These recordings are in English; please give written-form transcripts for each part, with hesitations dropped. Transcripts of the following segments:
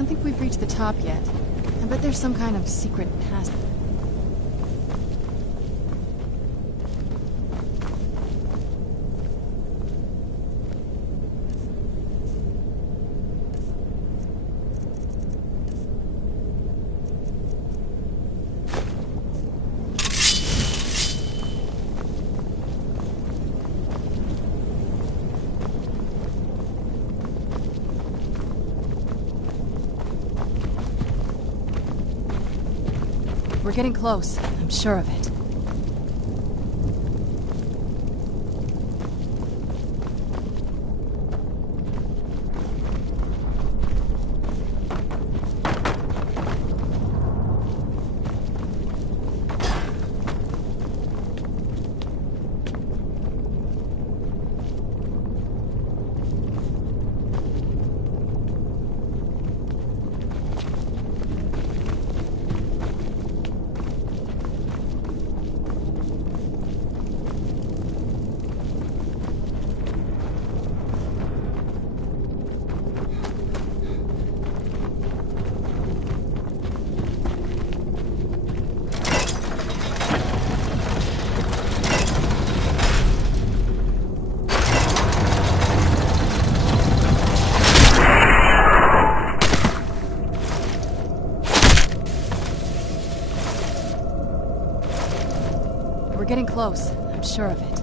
don't think we've reached the top yet. I bet there's some kind of secret passage. We're getting close. I'm sure of it. We're getting close. I'm sure of it.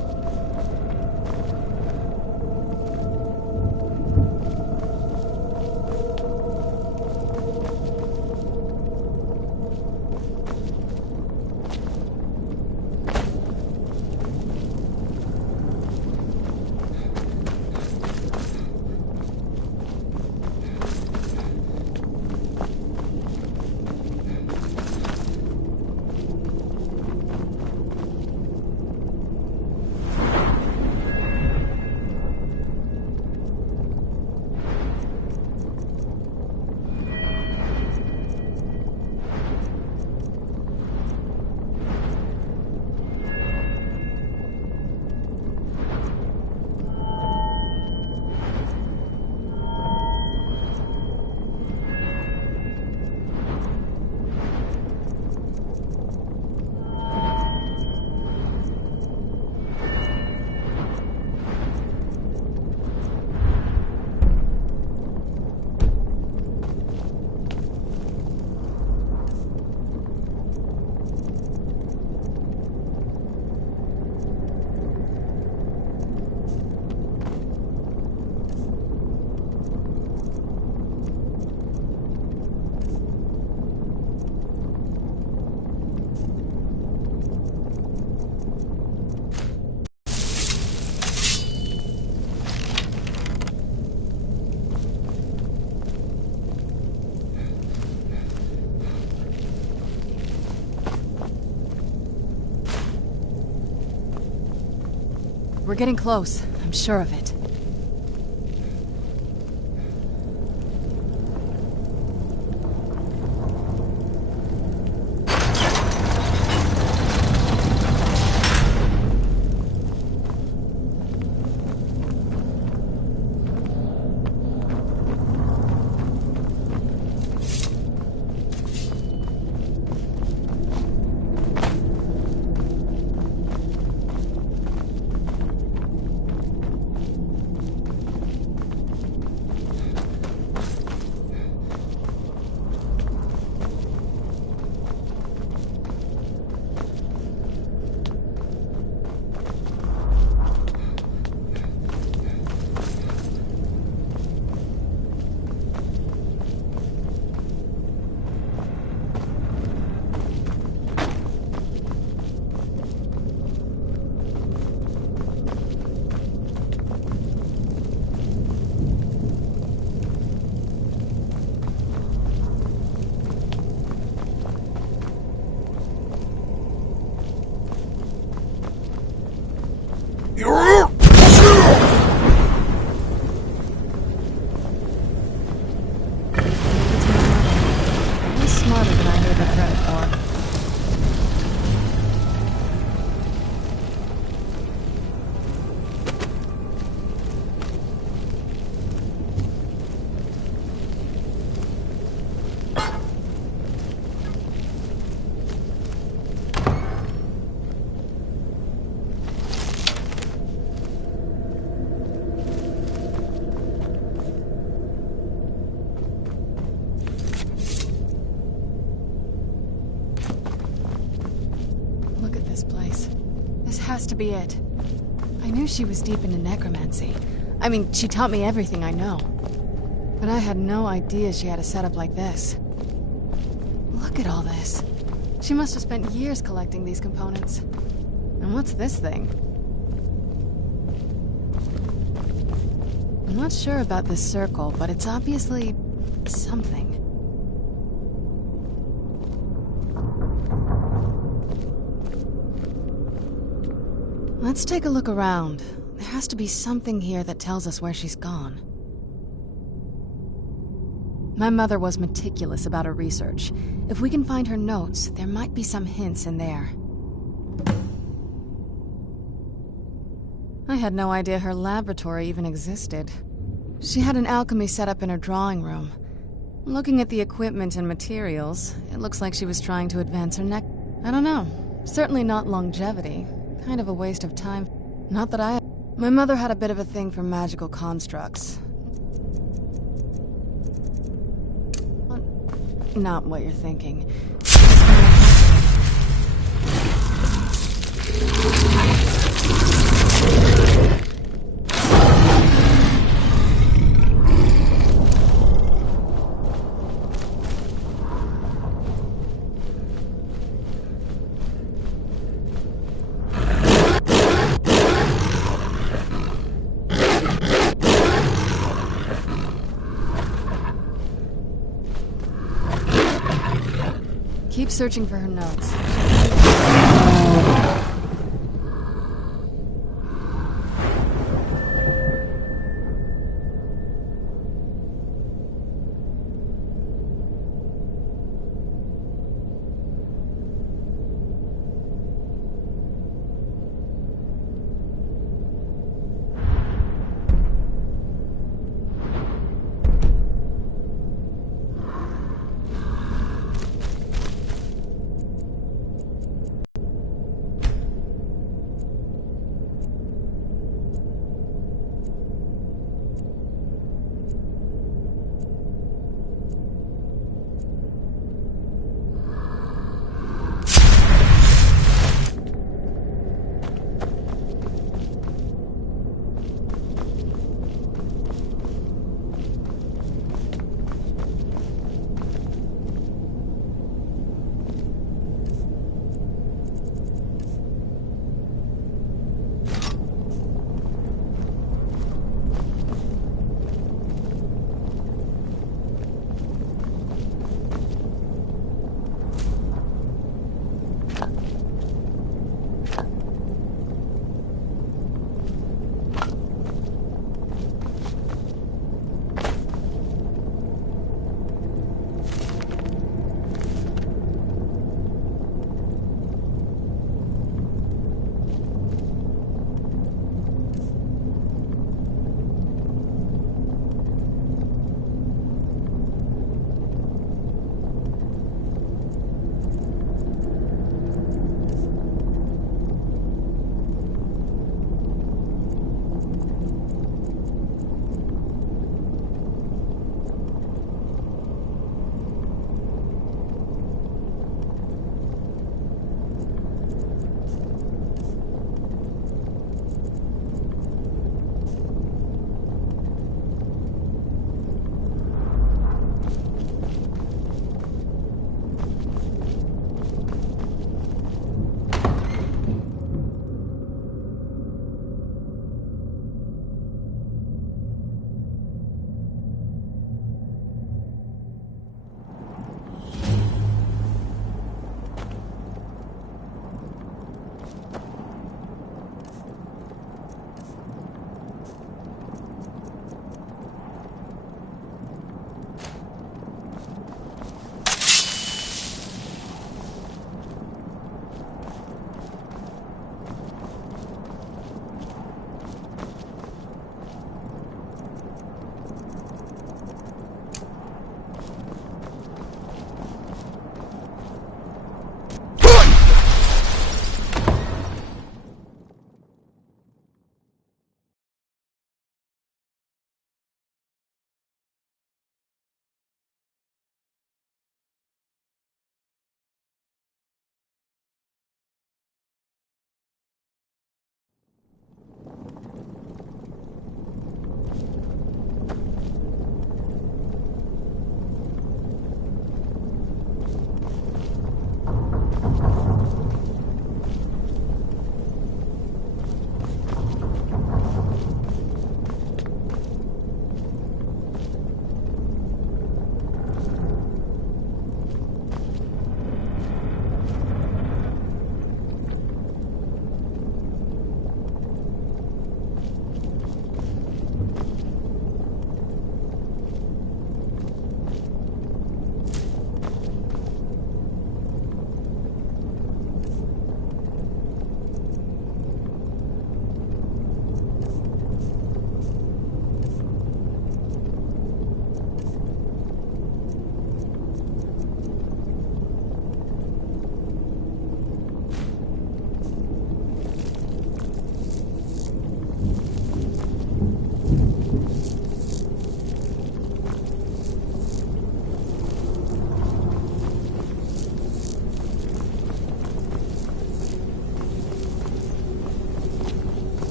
We're getting close. I'm sure of it. has to be it. I knew she was deep into necromancy. I mean, she taught me everything I know. But I had no idea she had a setup like this. Look at all this. She must have spent years collecting these components. And what's this thing? I'm not sure about this circle, but it's obviously something. Let's take a look around. There has to be something here that tells us where she's gone. My mother was meticulous about her research. If we can find her notes, there might be some hints in there. I had no idea her laboratory even existed. She had an alchemy set up in her drawing room. Looking at the equipment and materials, it looks like she was trying to advance her neck. I don't know. Certainly not longevity. Kind of a waste of time. Not that I... My mother had a bit of a thing for magical constructs. Not what you're thinking. Keep searching for her notes.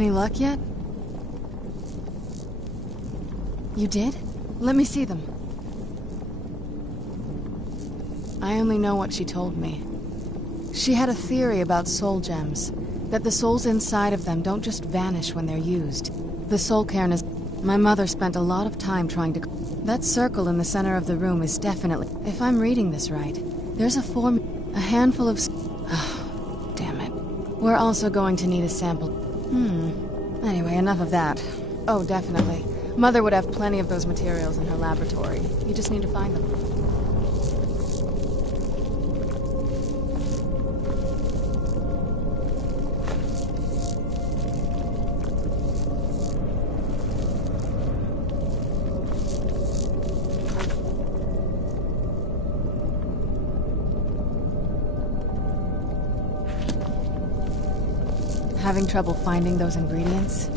Any luck yet? You did? Let me see them. I only know what she told me. She had a theory about soul gems, that the souls inside of them don't just vanish when they're used. The soul cairn is... My mother spent a lot of time trying to... That circle in the center of the room is definitely... If I'm reading this right, there's a handful of... Oh, damn it. We're also going to need a sample. Anyway, enough of that. Oh, definitely. Mother would have plenty of those materials in her laboratory. You just need to find them. Having trouble finding those ingredients?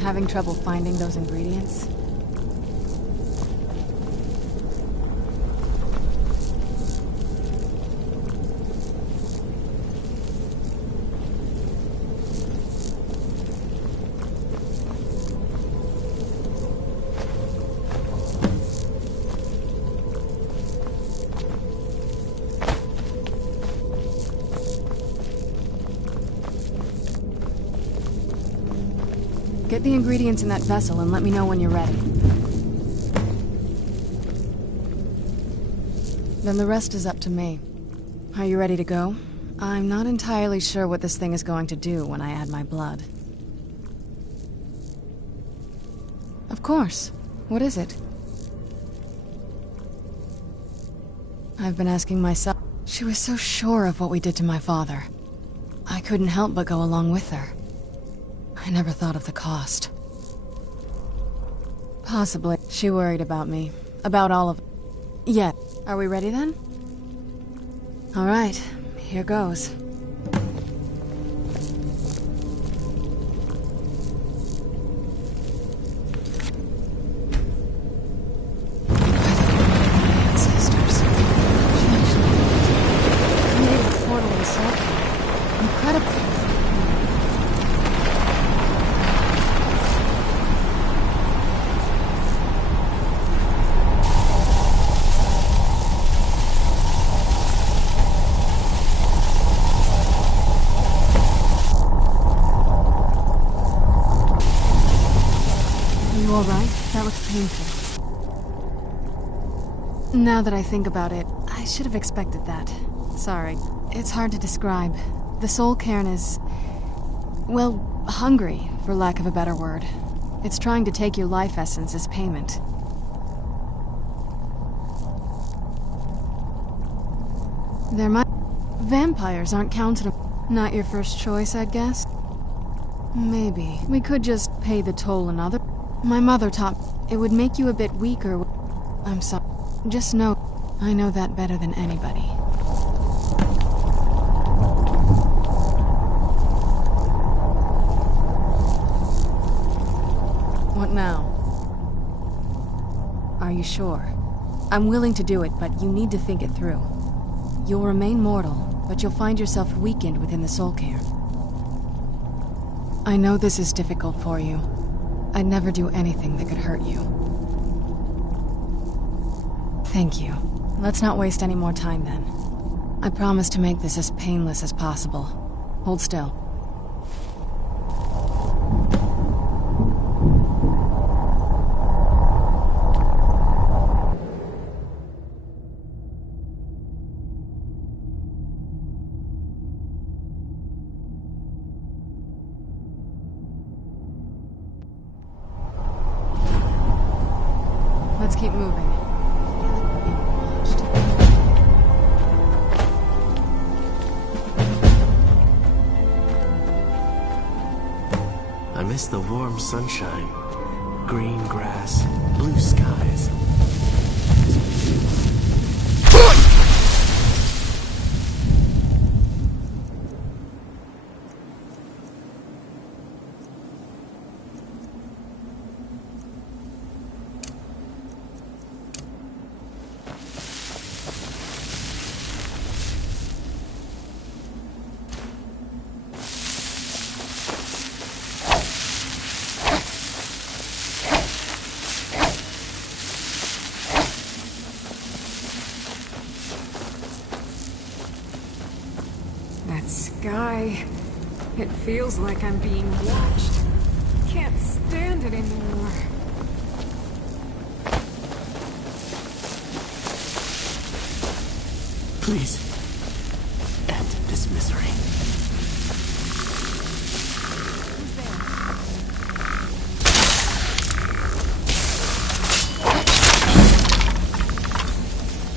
Having trouble finding those ingredients? Get the ingredients in that vessel and let me know when you're ready. Then the rest is up to me. Are you ready to go? I'm not entirely sure what this thing is going to do when I add my blood. Of course. What is it? I've been asking myself. She was so sure of what we did to my father. I couldn't help but go along with her. I never thought of the cost. Possibly. She worried about me. About all of... Yeah. Are we ready then? All right. Here goes. Ancestors. She actually created a portal in the soul cairn. Incredible. All right, that looks painful. Now that I think about it, I should have expected that. Sorry. It's hard to describe. The soul cairn is... well, hungry, for lack of a better word. It's trying to take your life essence as payment. There might... Vampires aren't counted... Not your first choice, I'd guess? Maybe. We could just pay the toll another... My mother taught it would make you a bit weaker. I'm sorry. Just know, I know that better than anybody. What now? Are you sure? I'm willing to do it, but you need to think it through. You'll remain mortal, but you'll find yourself weakened within the soul cairn. I know this is difficult for you. I'd never do anything that could hurt you. Thank you. Let's not waste any more time then. I promise to make this as painless as possible. Hold still. Let's keep moving. I feel like we're being watched. I miss the warm sunshine, green grass, blue skies. That sky. It feels like I'm being watched. Can't stand it anymore. Please, end this misery.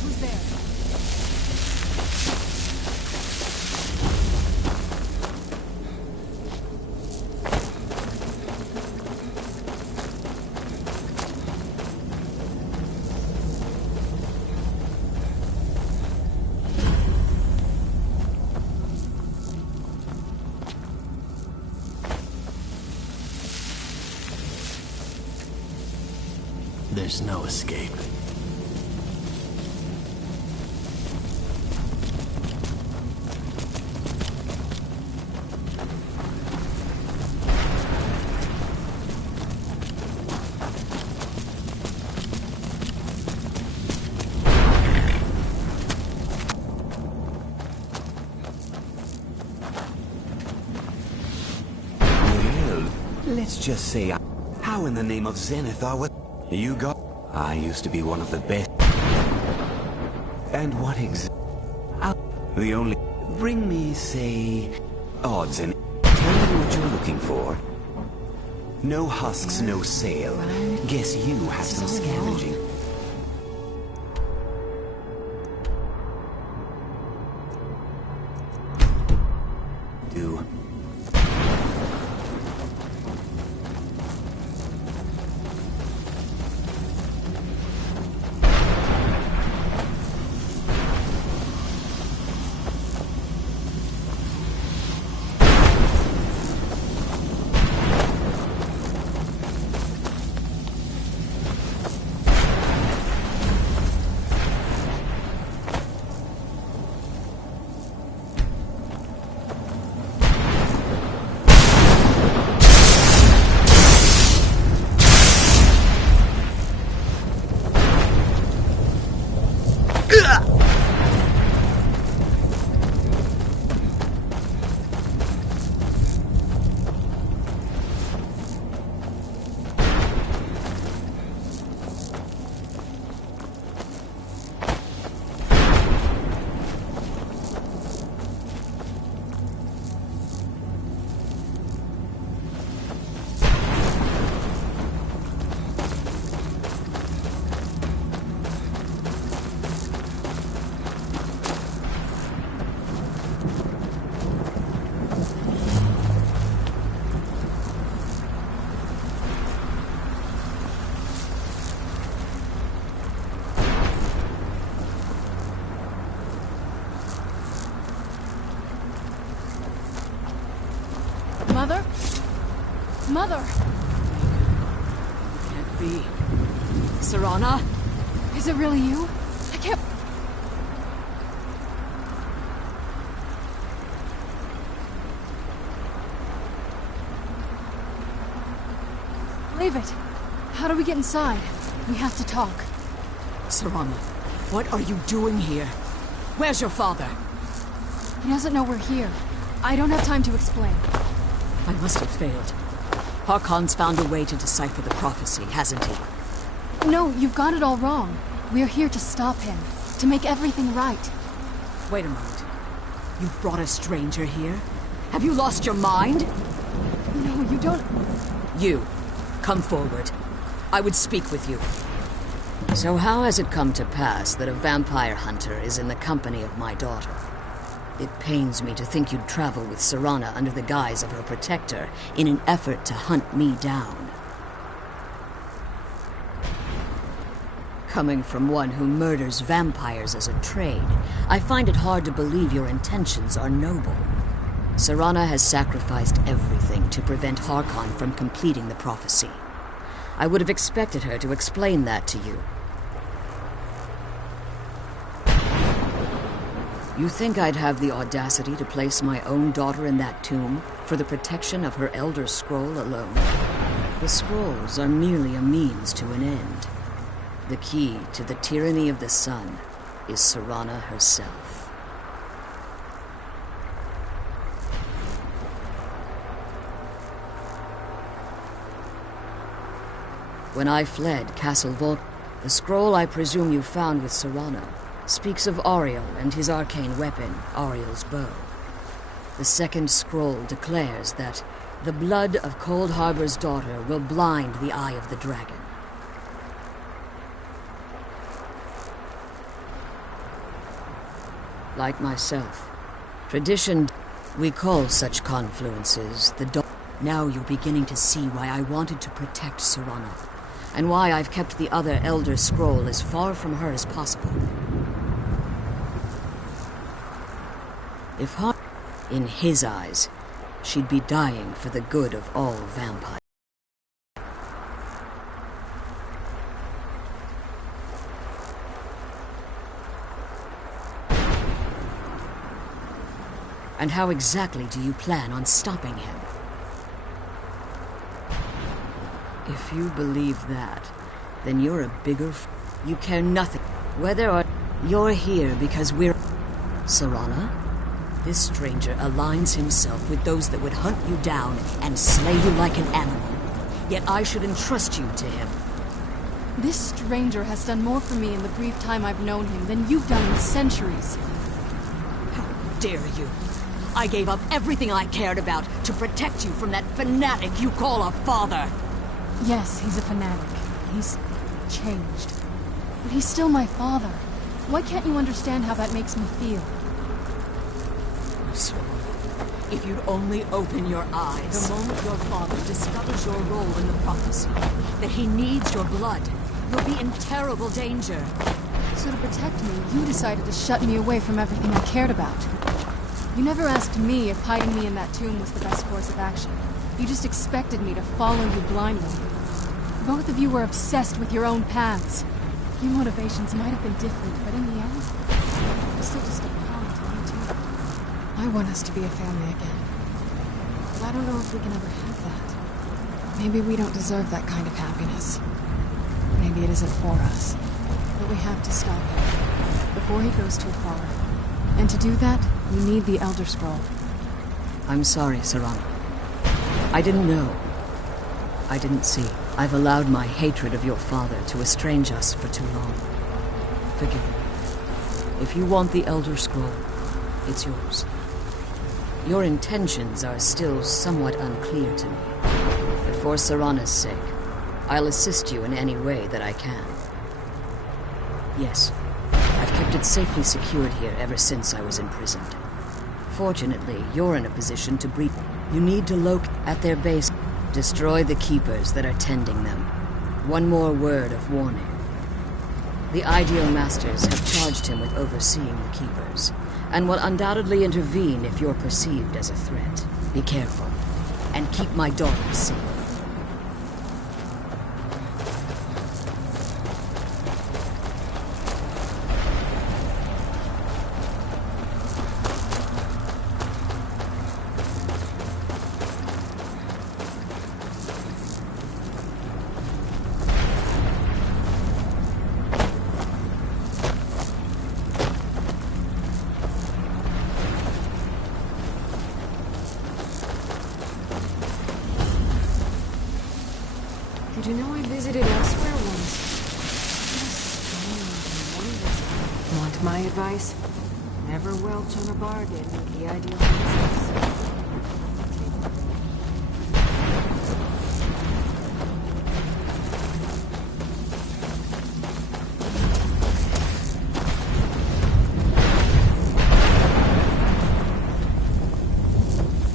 Who's there? There's no escape. Well, let's just say, how in the name of Zenith are we? You got... I used to be one of the best. And what the only... Bring me, say... odds and... Tell me what you're looking for. No husks, no sale. Guess you have some scavenging. Do... Mother? Mother! Can't be. Serana? Is it really you? I can't... Leave it. How do we get inside? We have to talk. Serana, what are you doing here? Where's your father? He doesn't know we're here. I don't have time to explain. I must have failed. Harkon's found a way to decipher the prophecy, hasn't he? No, you've got it all wrong. We're here to stop him. To make everything right. Wait a moment. You brought a stranger here? Have you lost your mind? No, you don't... You, come forward. I would speak with you. So how has it come to pass that a vampire hunter is in the company of my daughter? It pains me to think you'd travel with Serana under the guise of her protector in an effort to hunt me down. Coming from one who murders vampires as a trade, I find it hard to believe your intentions are noble. Serana has sacrificed everything to prevent Harkon from completing the prophecy. I would have expected her to explain that to you. You think I'd have the audacity to place my own daughter in that tomb for the protection of her Elder Scroll alone? The scrolls are merely a means to an end. The key to the tyranny of the sun is Serana herself. When I fled Castle Vault, the scroll I presume you found with Serrano speaks of Ariel and his arcane weapon, Ariel's bow. The second scroll declares that the blood of Cold Harbor's daughter will blind the eye of the dragon. Like myself, tradition, we call such confluences the dawn. Now you're beginning to see why I wanted to protect Serrano, and why I've kept the other Elder Scroll as far from her as possible. If in his eyes, she'd be dying for the good of all vampires. And how exactly do you plan on stopping him? If you believe that, then you're a bigger you care nothing. Whether or you're here because we're... Serrana? This stranger aligns himself with those that would hunt you down and slay you like an animal. Yet I should entrust you to him. This stranger has done more for me in the brief time I've known him than you've done in centuries. How dare you! I gave up everything I cared about to protect you from that fanatic you call a father! Yes, he's a fanatic. He's changed. But he's still my father. Why can't you understand how that makes me feel? If you'd only open your eyes. The moment your father discovers your role in the prophecy, that he needs your blood, you'll be in terrible danger. So to protect me, you decided to shut me away from everything I cared about. You never asked me if hiding me in that tomb was the best course of action. You just expected me to follow you blindly. Both of you were obsessed with your own paths. Your motivations might have been different, but in the end, I'm still just a pawn to you two. I want us to be a family again. But I don't know if we can ever have that. Maybe we don't deserve that kind of happiness. Maybe it isn't for us. But we have to stop him before he goes too far. And to do that, we need the Elder Scroll. I'm sorry, Serrano. I didn't know. I didn't see. I've allowed my hatred of your father to estrange us for too long. Forgive me. If you want the Elder Scroll, it's yours. Your intentions are still somewhat unclear to me. But for Serrana's sake, I'll assist you in any way that I can. Yes, I've kept it safely secured here ever since I was imprisoned. Fortunately, you're in a position to breach. You need to locate at their base. Destroy the keepers that are tending them. One more word of warning. The Ideal Masters have charged him with overseeing the keepers, and will undoubtedly intervene if you're perceived as a threat. Be careful, and keep my daughter safe. Did you know I visited elsewhere once? Want my advice? Never welch on a bargain with the Ideal Masters.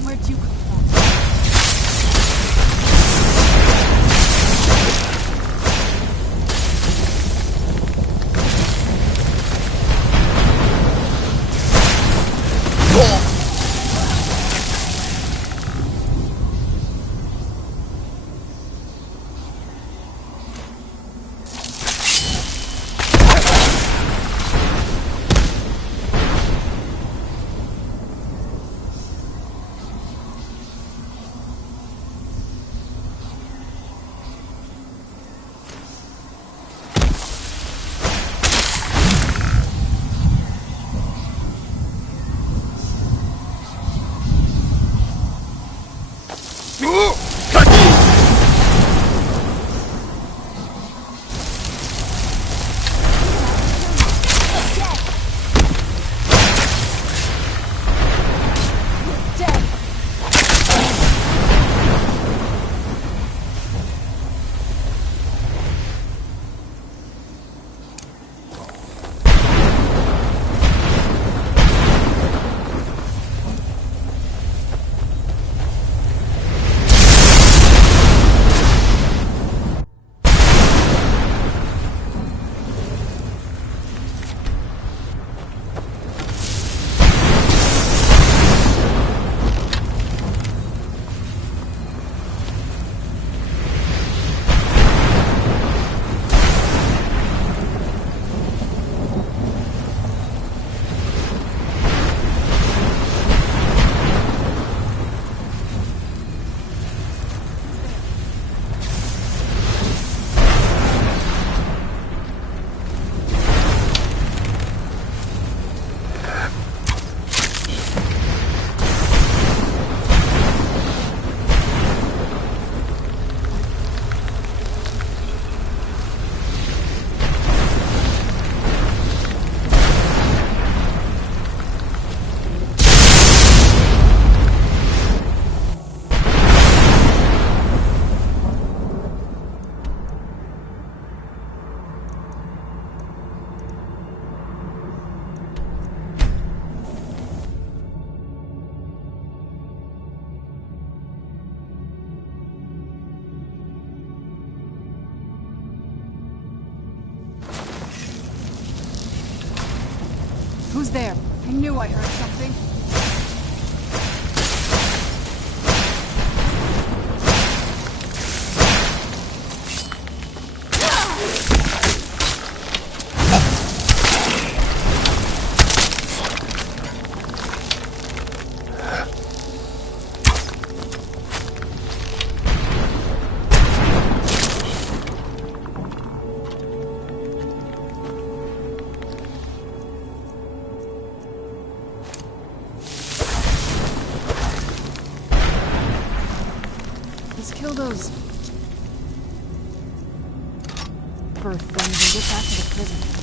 Where'd you come from? Who's there? I knew I heard something. Let's kill those birth things and get back to the prison.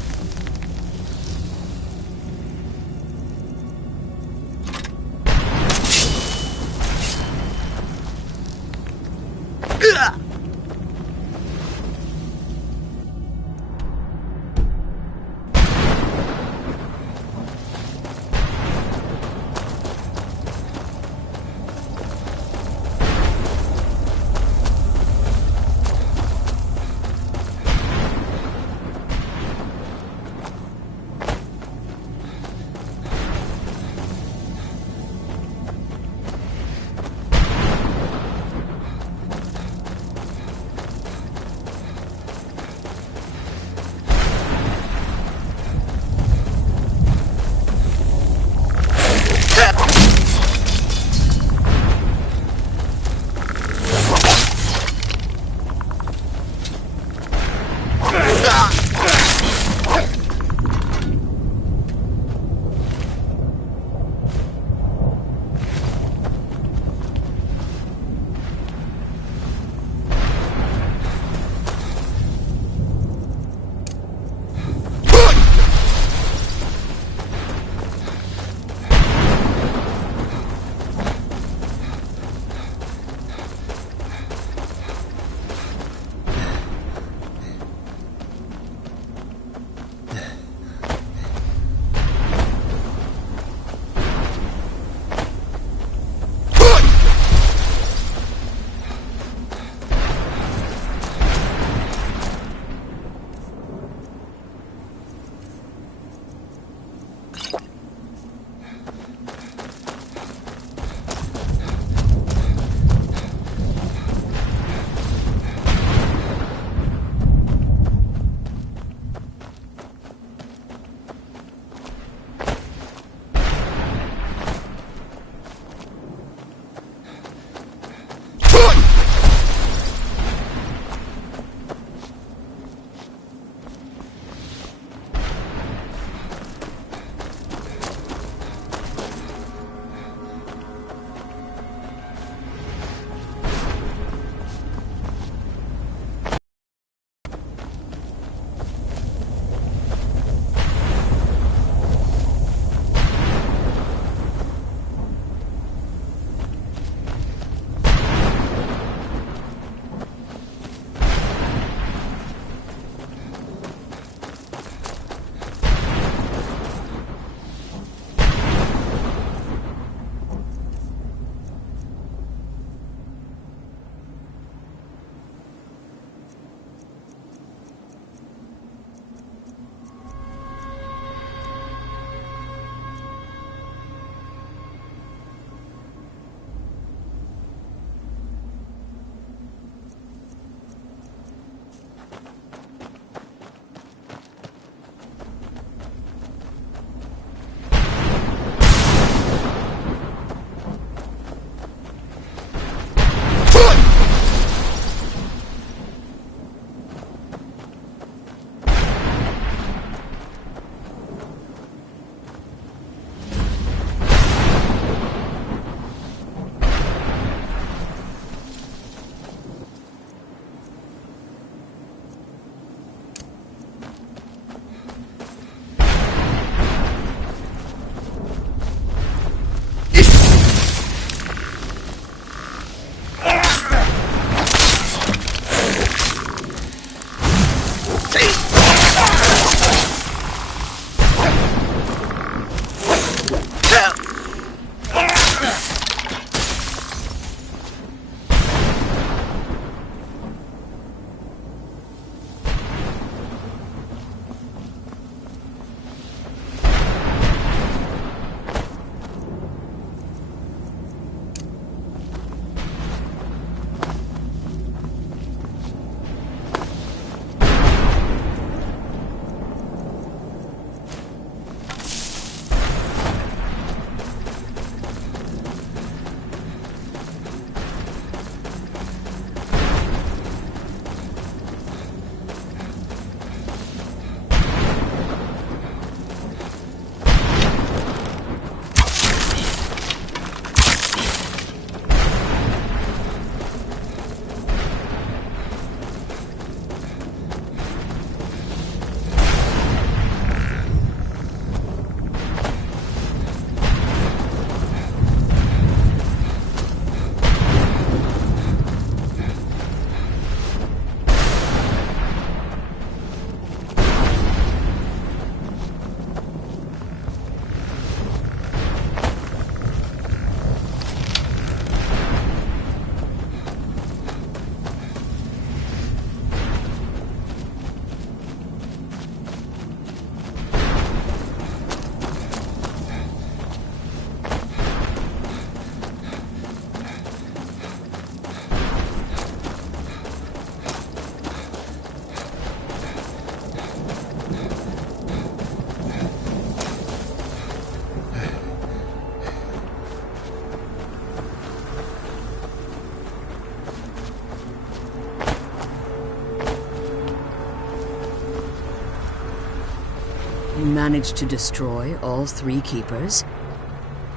managed to destroy all 3 keepers?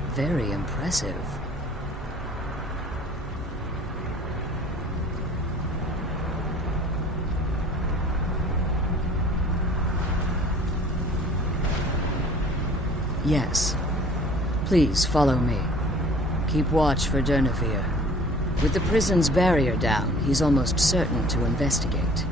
Very impressive. Yes. Please follow me. Keep watch for Durnevere. With the prison's barrier down, he's almost certain to investigate.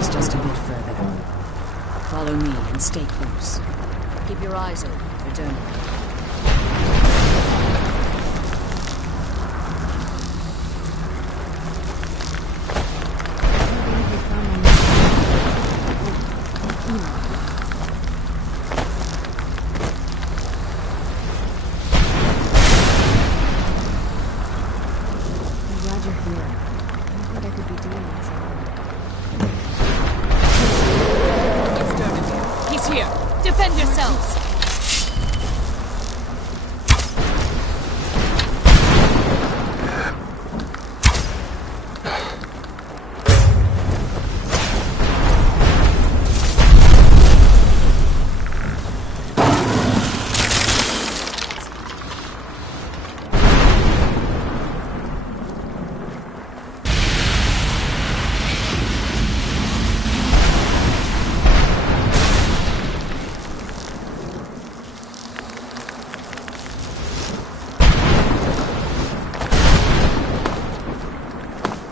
Is just a bit further. Follow me and stay close. Keep your eyes open for Durnevere. I'm glad you're here. I thought I could be doing this alone. It's Durnevere. He's here. Defend yourselves!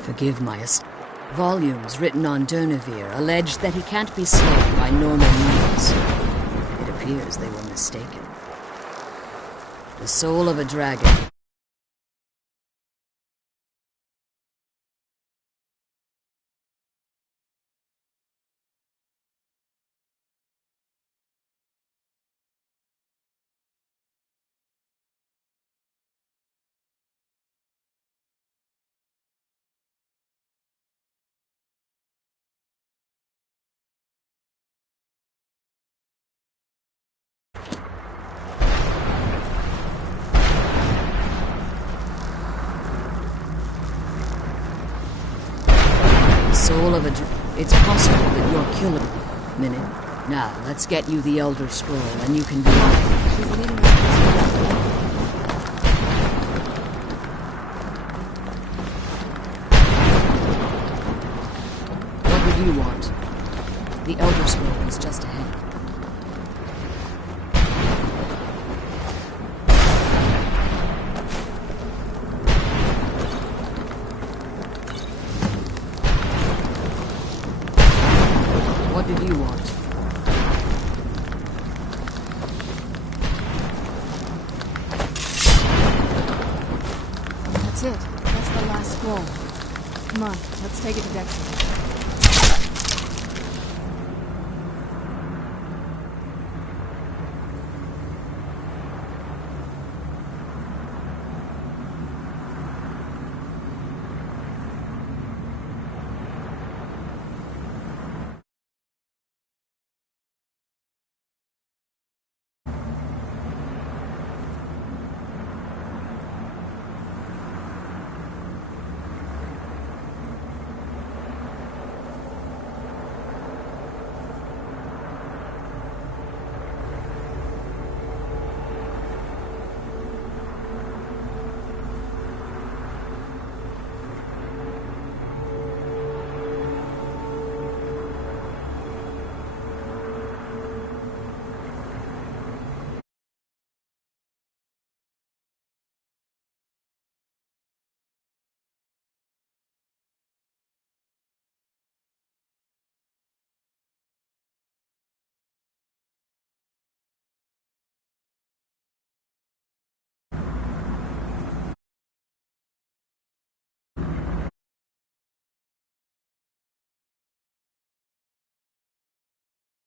Forgive my volumes written on Durnevere allege that he can't be slain by normal means. It appears they were mistaken. The soul of a dragon. Soul of a It's possible that you're killing. Minute. Now, let's get you the Elder Scroll, and you can be mine. She's leading us. What would you want? The Elder Scroll is just ahead. What did you want? That's it. That's the last scroll. Come on, let's take it to Dexter.